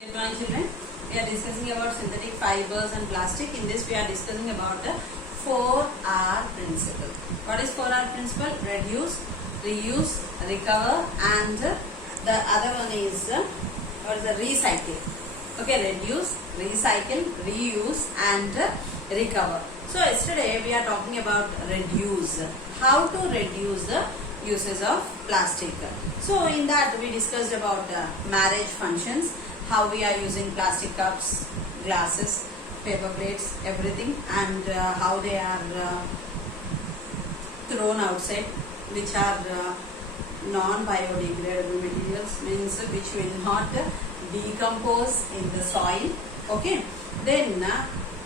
Good morning, children. We are discussing about synthetic fibers and plastic. In this, we are discussing about the 4R principle. What is 4R principle? Reduce, reuse, recover, and the other one is what is the recycle. Okay, reduce, recycle, reuse, and recover. So yesterday we are talking about reduce. How to reduce the uses of plastic. So in that we discussed about marriage functions, how we are using plastic cups, glasses, paper plates, everything, and how they are thrown outside, which are non-biodegradable materials, means which will not decompose in the soil. Okay, then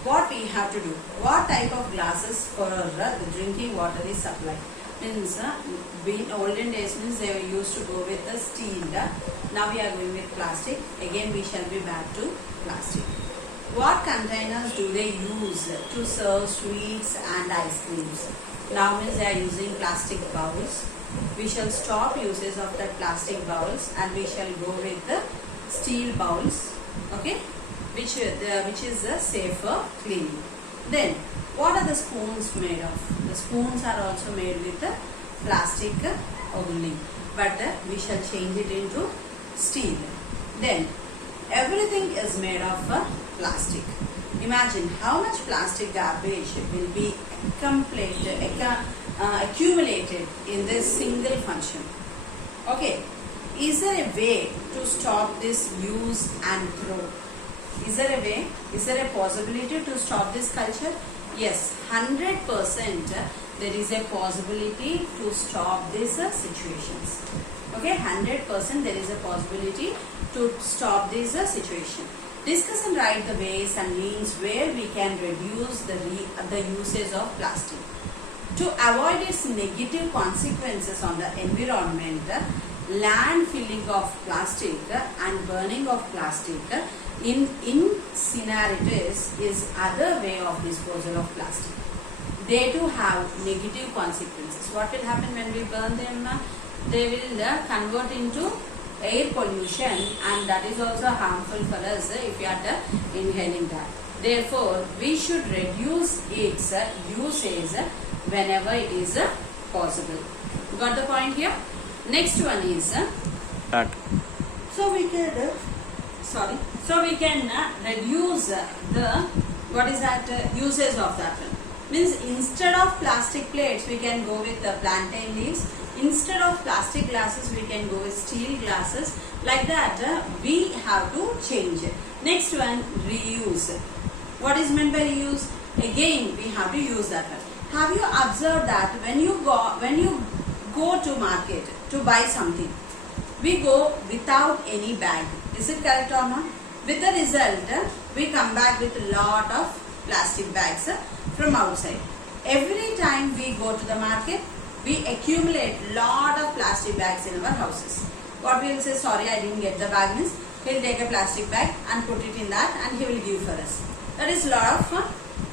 what we have to do? What type of glasses for the drinking water is supplied? Means in olden days means they were used to go with the steel. Now we are going with plastic. Again we shall be back to plastic. What containers do they use to serve sweets and ice creams? Now means they are using plastic bowls. We shall stop uses of the plastic bowls and we shall go with the steel bowls. Okay, which is safer cleaning. Then what are the spoons made of? The spoons are also made with plastic only, but we shall change it into steel. Then everything is made of plastic. Imagine how much plastic garbage will be accumulated in this single function. Okay, is there a way to stop this use and throw? Is there a way? Is there a possibility to stop this culture? Yes, 100% there is a possibility to stop these situations. Okay, 100% there is a possibility to stop this situation. Discuss and write the ways and means where we can reduce the uses of plastic. To avoid its negative consequences on the environment, landfilling of plastic and burning of plastic in incinerators is other way of disposal of plastic. They too have negative consequences. What will happen when we burn them? They will convert into air pollution, and that is also harmful for us if we are inhaling that. Therefore, we should reduce its usage whenever it is possible. Got the point here? Next one is that. So we can reduce the usage of that one. Means instead of plastic plates we can go with the plantain leaves. Instead of plastic glasses we can go with steel glasses. Like that we have to change it. Next one, reuse. What is meant by reuse? Again we have to use that one. Have you observed that when you go to market to buy something, we go without any bag? Is it correct or not? With the result, we come back with a lot of plastic bags from outside. Every time we go to the market, we accumulate lot of plastic bags in our houses. What we will say, sorry I didn't get the bag, means he will take a plastic bag and put it in that and he will give for us. That is lot of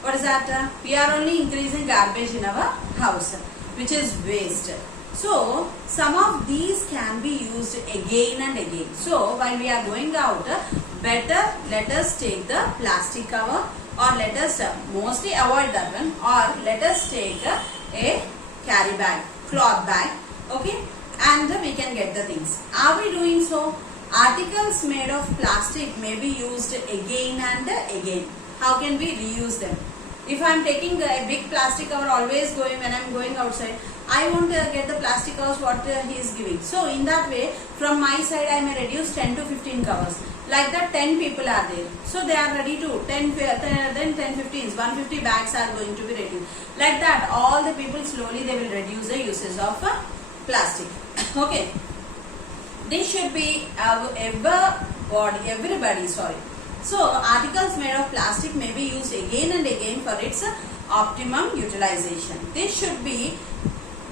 what is that? We are only increasing garbage in our house, which is waste. So some of these can be used again and again. So while we are going out, better let us take the plastic cover, or let us mostly avoid that one, or let us take a carry bag, cloth bag, okay, and we can get the things. Are we doing so? Articles made of plastic may be used again and again. How can we reuse them? If I am taking a big plastic cover always going when I am going outside, I won't get the plastic covers what he is giving. So in that way, from my side I may reduce 10 to 15 covers. Like that 10 people are there. So they are ready to, then 10, 15s, 150 bags are going to be reduced. Like that all the people slowly they will reduce the uses of plastic. Okay. This should be everybody. So articles made of plastic may be used again and again for its optimum utilization. This should be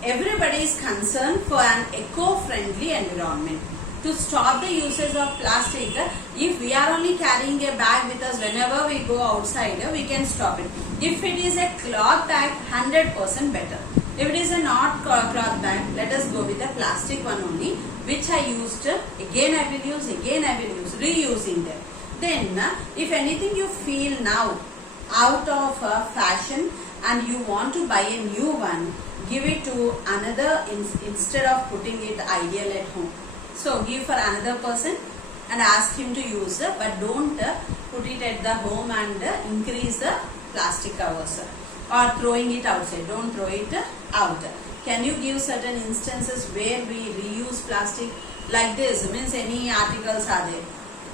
everybody's concern for an eco-friendly environment. To stop the usage of plastic, if we are only carrying a bag with us whenever we go outside, we can stop it. If it is a cloth bag, 100% better. If it is a not cloth bag, let us go with a plastic one only, which I used, again I will use, reusing them. Then if anything you feel now out of fashion and you want to buy a new one, give it to another instead of putting it ideal at home. So give for another person and ask him to use, but don't put it at the home and increase the plastic covers or throwing it outside. Don't throw it out. Can you give certain instances where we reuse plastic? Like this means any articles are there,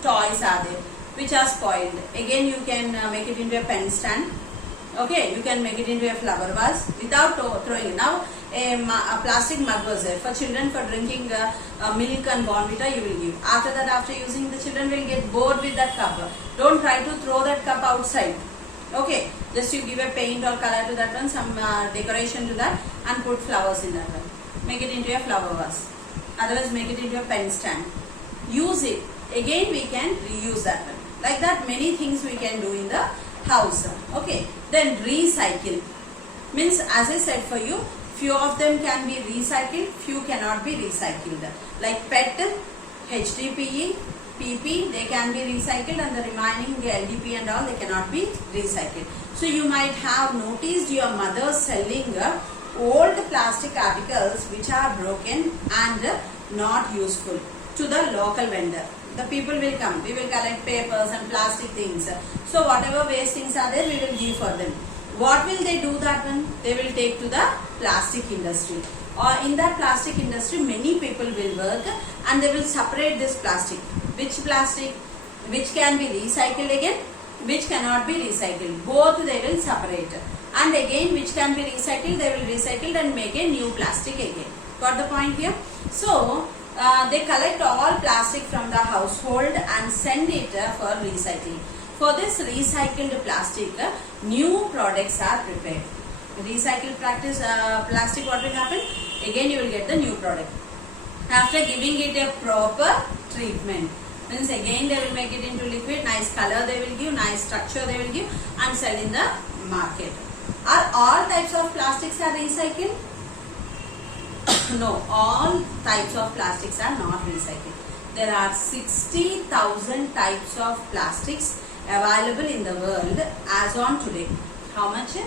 toys are there which are spoiled. Again you can make it into a pen stand. Okay, you can make it into a flower vase without throwing it. Now a plastic mug was there for children for drinking milk and Bonvita, you will give. After that, after using, the children will get bored with that cup. Don't try to throw that cup outside. Okay, just you give a paint or color to that one, some decoration to that, and put flowers in that one. Make it into a flower vase. Otherwise make it into a pen stand. Use it. Again we can reuse that one. Like that many things we can do in the house. Okay, then recycle. Means as I said for you, few of them can be recycled, few cannot be recycled. Like PET, HDPE, PP, they can be recycled, and the remaining LDP and all, they cannot be recycled. So you might have noticed your mother selling old plastic articles which are broken and not useful to the local vendor. The people will come, we will collect papers and plastic things. So whatever waste things are there, we will give for them. What will they do that one? They will take to the plastic industry. Or in that plastic industry, many people will work and they will separate this plastic. Which plastic? Which can be recycled again, which cannot be recycled. Both they will separate. And again, which can be recycled, they will recycle and make a new plastic again. Got the point here? So, they collect all plastic from the household and send it for recycling. For this recycled plastic, new products are prepared. Recycled plastic, what will happen? Again you will get the new product. After giving it a proper treatment, means again they will make it into liquid, nice color they will give, nice structure they will give, and sell in the market. Are all types of plastics are recycled? No, all types of plastics are not recycled. There are 60,000 types of plastics available in the world as on today. How much?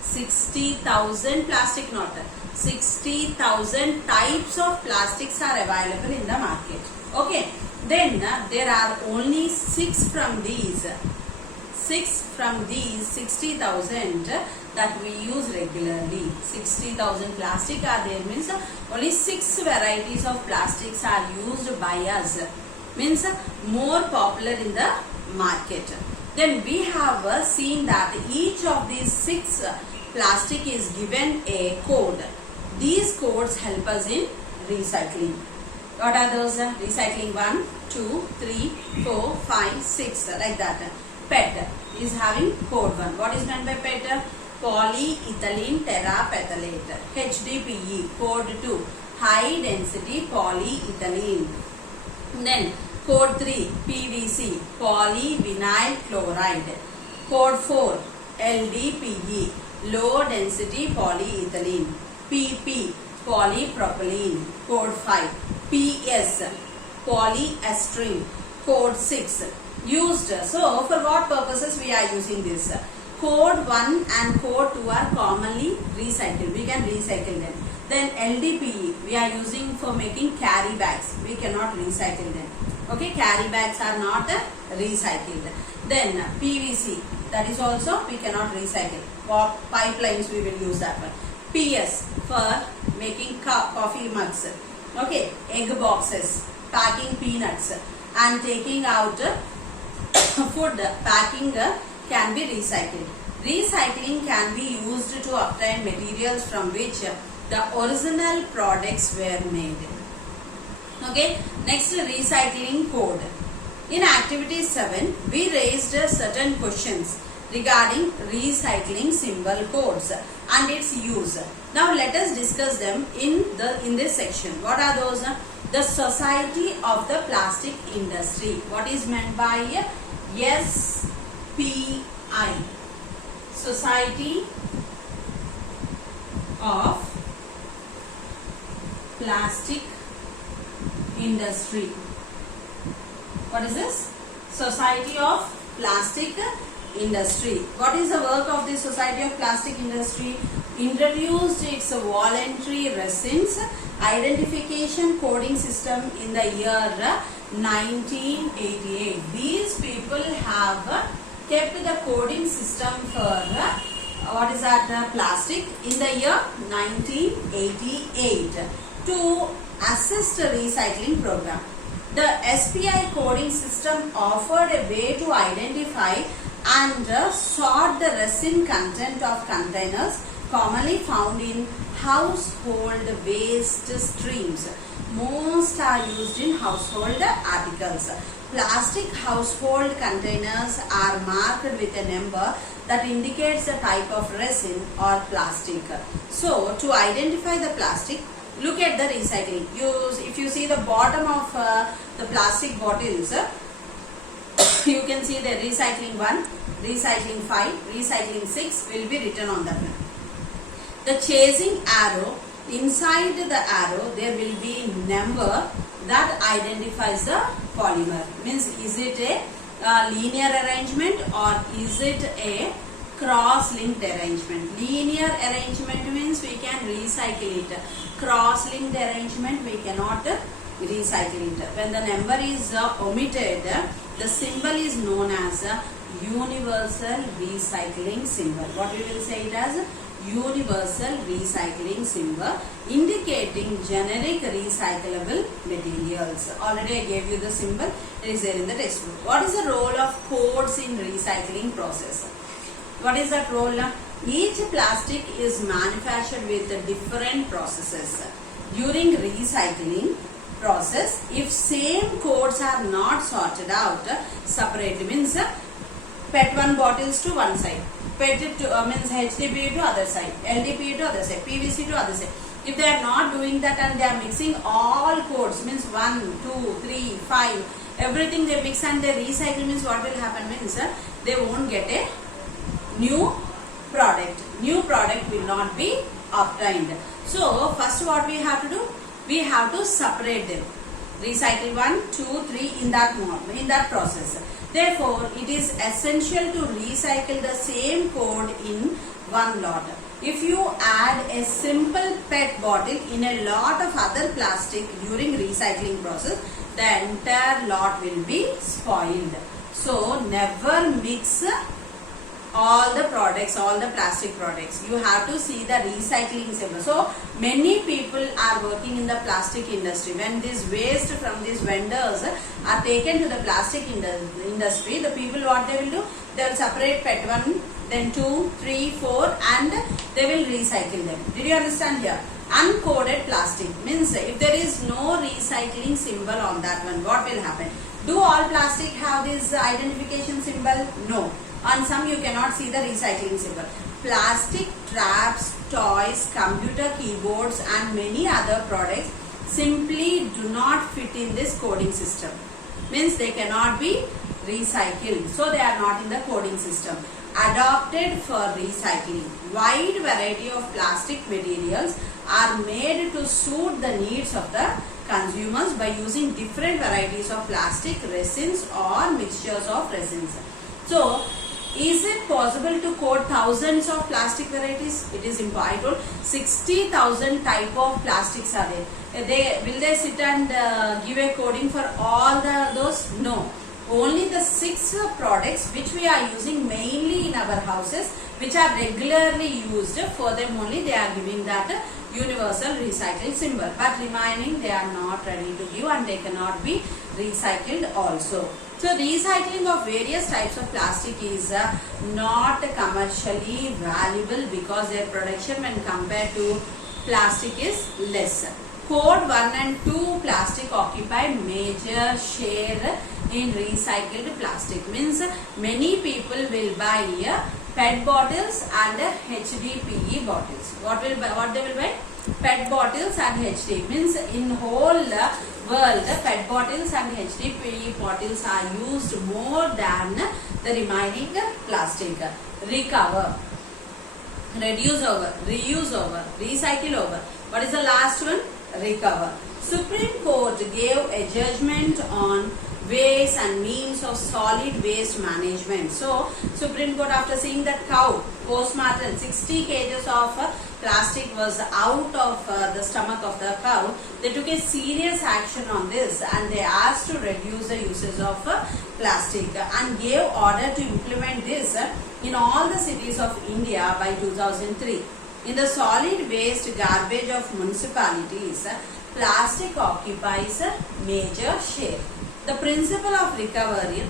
60,000 plastic, not 60,000 types of plastics are available in the market. Okay, then there are only 6 from these 60,000 that we use regularly. 60,000 plastic are there, means only 6 varieties of plastics are used by us, means more popular in the market. Then we have seen that each of these 6 plastic is given a code. These codes help us in recycling. What are those? Recycling 1, 2, 3, 4, 5, 6, like that. PET is having code 1. What is meant by PET? Polyethylene terephthalate. HDPE code 2, high density polyethylene. Then code 3, PVC, polyvinyl chloride. Code 4, LDPE, low density polyethylene. PP, polypropylene. Code 5, PS, polyester. Code 6, used. So for what purposes we are using this? Code 1 and code 2 are commonly recycled. We can recycle them. Then LDPE we are using for making carry bags. We cannot recycle them. Okay, carry bags are not recycled. Then PVC, that is also we cannot recycle. For pipelines we will use that one. PS for making coffee mugs. Okay, egg boxes, packing peanuts, and taking out food packing can be recycled. Recycling can be used to obtain materials from which the original products were made. Okay, next recycling code. In activity 7, we raised certain questions regarding recycling symbol codes and its use. Now let us discuss them in this section. What are those? The Society of the Plastic Industry. What is meant by SPI? Society of Plastic Industry. What is this? Society of Plastic Industry. What is the work of the Society of Plastic Industry? Introduced its voluntary resins identification coding system in the year 1988. These people have kept the coding system for what is that plastic in the year 1988 to assist the recycling program. The SPI coding system offered a way to identify and sort the resin content of containers commonly found in household waste streams. Most are used in household articles. Plastic household containers are marked with a number that indicates the type of resin or plastic. So, to identify the plastic, look at the recycling. If you see the bottom of the plastic bottles, you can see the recycling 1, recycling 5, recycling 6 will be written on that one. The chasing arrow, inside the arrow there will be number that identifies the polymer. Means is it a linear arrangement or is it a cross-linked arrangement? Linear arrangement means we can recycle it. Cross-linked arrangement we cannot recycle it. When the number is omitted, the symbol is known as a universal recycling symbol. What we will say it as? Universal recycling symbol indicating generic recyclable materials. Already I gave you the symbol. It is there in the textbook. What is the role of codes in recycling process? What is that role? Each plastic is manufactured with different processes. During recycling process, if same codes are not sorted out, separate means PET1 bottles to one side, PET to means HDPE to other side, LDPE to other side, PVC to other side. If they are not doing that and they are mixing all codes, means 1, 2, 3, 5, everything they mix and they recycle, means what will happen means they won't get a new product. New product will not be obtained. So first what we have to do? We have to separate them. Recycle 1, 2, 3 in that process. Therefore, it is essential to recycle the same code in one lot. If you add a simple PET bottle in a lot of other plastic during recycling process, the entire lot will be spoiled. So, never mix all the products, all the plastic products. You have to see the recycling symbol. So, many people are working in the plastic industry. When this waste from these vendors are taken to the plastic industry, the people what they will do? They will separate PET 1, then 2, 3, 4 and they will recycle them. Did you understand here? Uncoded plastic means if there is no recycling symbol on that one, what will happen? Do all plastic have this identification symbol? No. On some you cannot see the recycling symbol. Plastic traps, toys, computer keyboards and many other products simply do not fit in this coding system. Means they cannot be recycled. So they are not in the coding system. Adopted for recycling. Wide variety of plastic materials are made to suit the needs of the consumers by using different varieties of plastic resins or mixtures of resins. So, is it possible to code thousands of plastic varieties? It is impossible. 60,000 type of plastics are there. Will they sit and give a coding for all those? No. Only the 6 products which we are using mainly in our houses, which are regularly used, for them only they are giving that universal recycle symbol. But remaining they are not ready to give and they cannot be recycled also. So recycling of various types of plastic is not commercially valuable because their production when compared to plastic is less. Code 1 and 2 plastic occupy major share in recycled plastic. Means many people will buy PET bottles and HDPE bottles. What they will buy? PET bottles and HD. Means in whole world, PET bottles and HDPE bottles are used more than the remaining plastic. Recover, reduce over, reuse over, recycle over. What is the last one? Recover. Supreme Court gave a judgment on ways and means of solid waste management. So Supreme Court, after seeing that cow post-mortem 60 kgs of plastic was out of the stomach of the cow, they took a serious action on this and they asked to reduce the usage of plastic and gave order to implement this in all the cities of India by 2003. In the solid waste garbage of municipalities, plastic occupies a major share. The principle of recovery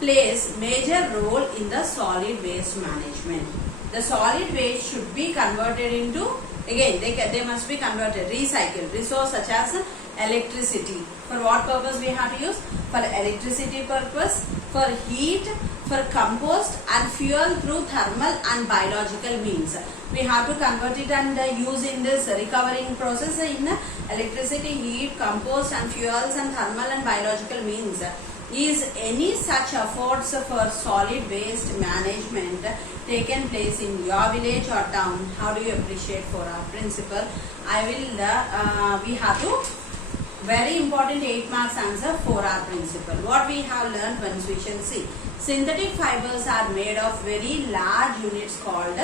plays major role in the solid waste management. The solid waste should be converted into, again they must be converted, recycled, resource such as electricity. For what purpose we have to use? For electricity purpose, for heat, for compost and fuel through thermal and biological means. We have to convert it and use in this recovering process in electricity, heat, compost and fuels and thermal and biological means. Is any such efforts for solid waste management taken place in your village or town? How do you appreciate for our principle? I will, we have to, very important 8 marks answer for our principle. What we have learned once we shall see. Synthetic fibers are made of very large units called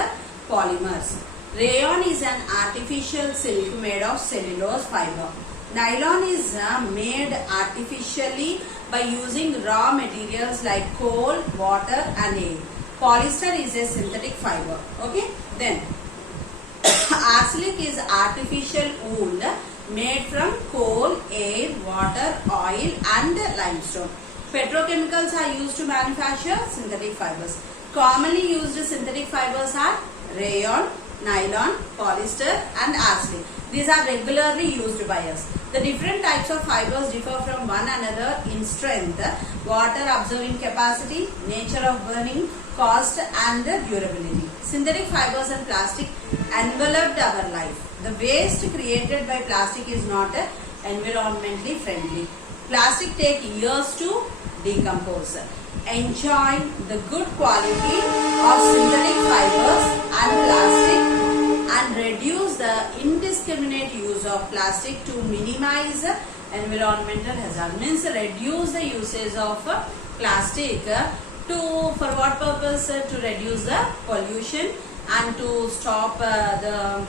polymers. Rayon is an artificial silk made of cellulose fiber. Nylon is made artificially by using raw materials like coal, water and air. Polyester is a synthetic fiber. Okay. Then arsenic is artificial wool made from coal, air, water, oil and limestone. Petrochemicals are used to manufacture synthetic fibers. Commonly used synthetic fibers are rayon, nylon, polyester and arsenic. These are regularly used by us. The different types of fibers differ from one another in strength, water absorbing capacity, nature of burning, cost and durability. Synthetic fibers and plastic enveloped our life. The waste created by plastic is not environmentally friendly. Plastic takes years to decompose. Enjoy the good quality of synthetic fibers and plastic and reduce the indiscriminate use of plastic to minimize environmental hazard. Means reduce the usage of plastic for what purpose? To reduce the pollution and to stop the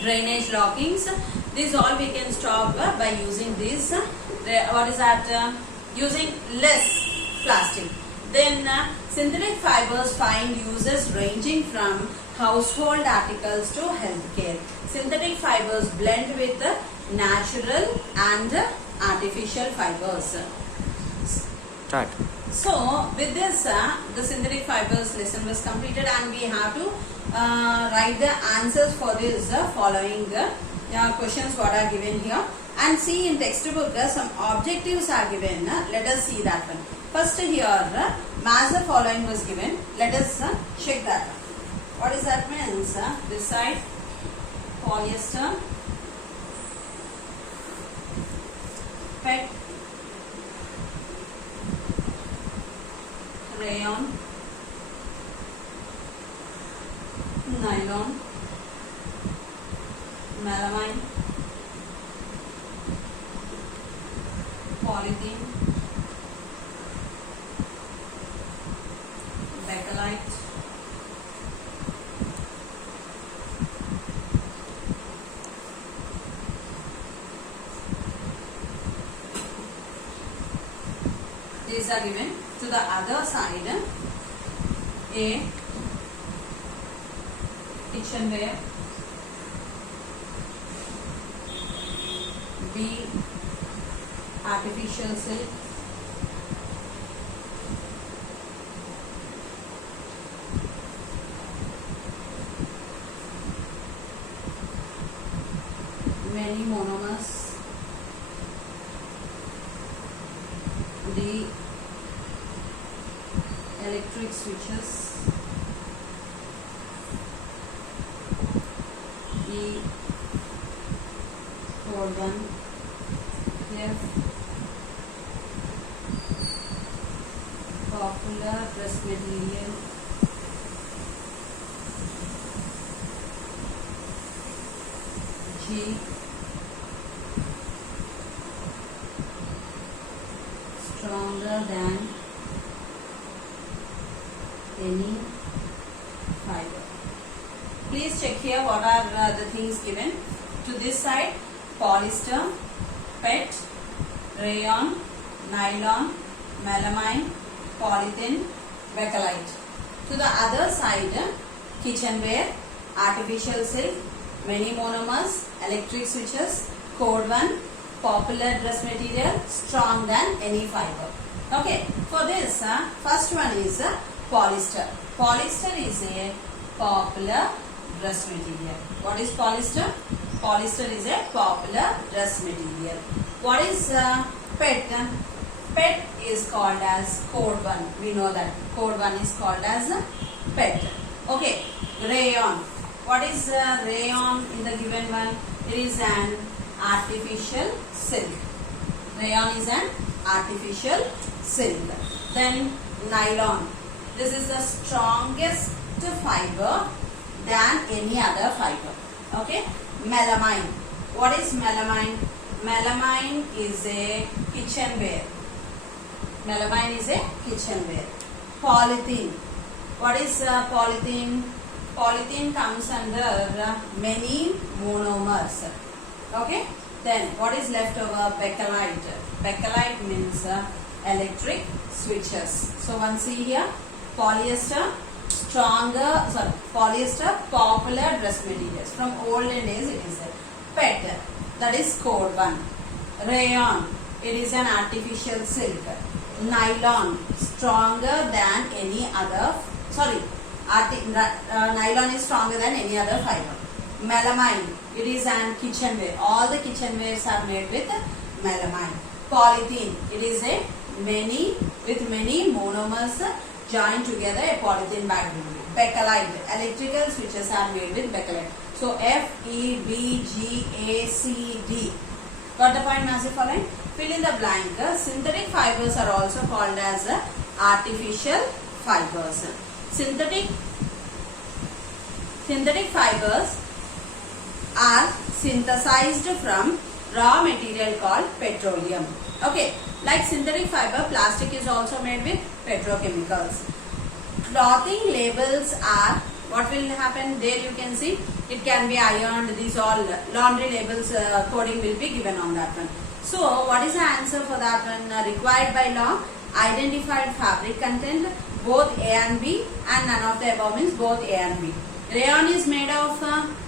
drainage blockings. This all we can stop by using this. What is that? Using less plastic. Then synthetic fibers find uses ranging from household articles to healthcare. Synthetic fibers blend with natural and artificial fibers. Start. So with this the synthetic fibers lesson was completed and we have to write the answers for this following questions what are given here, and see in textbook some objectives are given. Let us see that one. First here match the following was given. Let us check that one. What is that means? This side polyester, PET, rayon, nylon, melamine, polythene, bakelite, these are given. To the other side, A, kitchenware, B, artificial silk, many monomers, D, electric switches, E, cordon, F, popular dress material, G, stronger than any fiber. Please check here what are the things given. To this side, polyester, PET, rayon, nylon, melamine, polythene, bakelite. To the other side, kitchenware, artificial silk, many monomers, electric switches, code 1, popular dress material, strong than any fiber. Okay, for this, first one is polyester. Polyester is a popular dress material. What is polyester? Polyester is a popular dress material. What is PET? PET is called as code 1. We know that code 1 is called as PET. Okay, rayon. What is rayon in the given one? It is an artificial silk. Rayon is an artificial silk. Then nylon. This is the strongest fiber than any other fiber. Okay. Melamine. What is melamine? Melamine is a kitchenware. Melamine is a kitchenware. Polythene. What is polythene? Polythene comes under many monomers. Okay. Then what is left over? Bakelite. Bakelite means electric switches. So one see here, polyester, polyester, popular dress materials. From olden days it is PET, that is code 1. Rayon, it is an artificial silk. Nylon, stronger than any other, nylon is stronger than any other fiber. Melamine, it is an kitchenware. All the kitchenwares are made with melamine. Polythene, it is with many monomers joined together, a polythene bag will be. Bakelite, electrical switches are made with bakelite. So F, E, B, G, A, C, D. Got the point, massive following? Fill in the blank. Synthetic fibers are also called as artificial fibers. Synthetic fibers are synthesized from raw material called petroleum. Okay, like synthetic fiber, plastic is also made with petrochemicals. Clothing labels are, what will happen? There you can see, it can be ironed. These all laundry labels, coding will be given on that one. So what is the answer for that one? Required by law, identified fabric content, both A and B, and none of the above means both A and B. Rayon is made of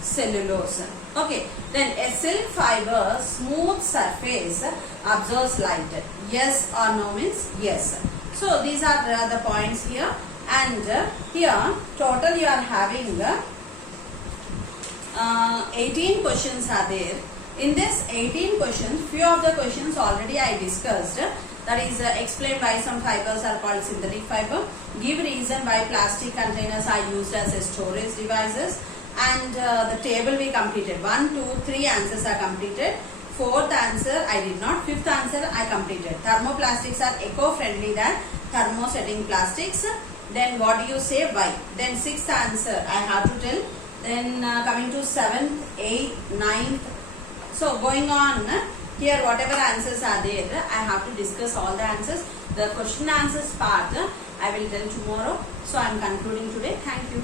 cellulose. Okay, then a silk fiber, smooth surface, absorbs light. Yes or no means yes. So these are the points here, and here total you are having 18 questions are there. In this 18 questions, few of the questions already I discussed. That is explain why some fibers are called synthetic fiber. Give reason why plastic containers are used as storage devices. And the table we completed. 1, 2, 3 answers are completed. 4th answer I did not. 5th answer I completed. Thermoplastics are eco-friendly than thermosetting plastics. Then what do you say? Why? Then 6th answer I have to tell. Then coming to 7th, 8th, 9th. So going on. Here whatever answers are there, I have to discuss all the answers. The question answers part I will tell tomorrow. So I am concluding today. Thank you.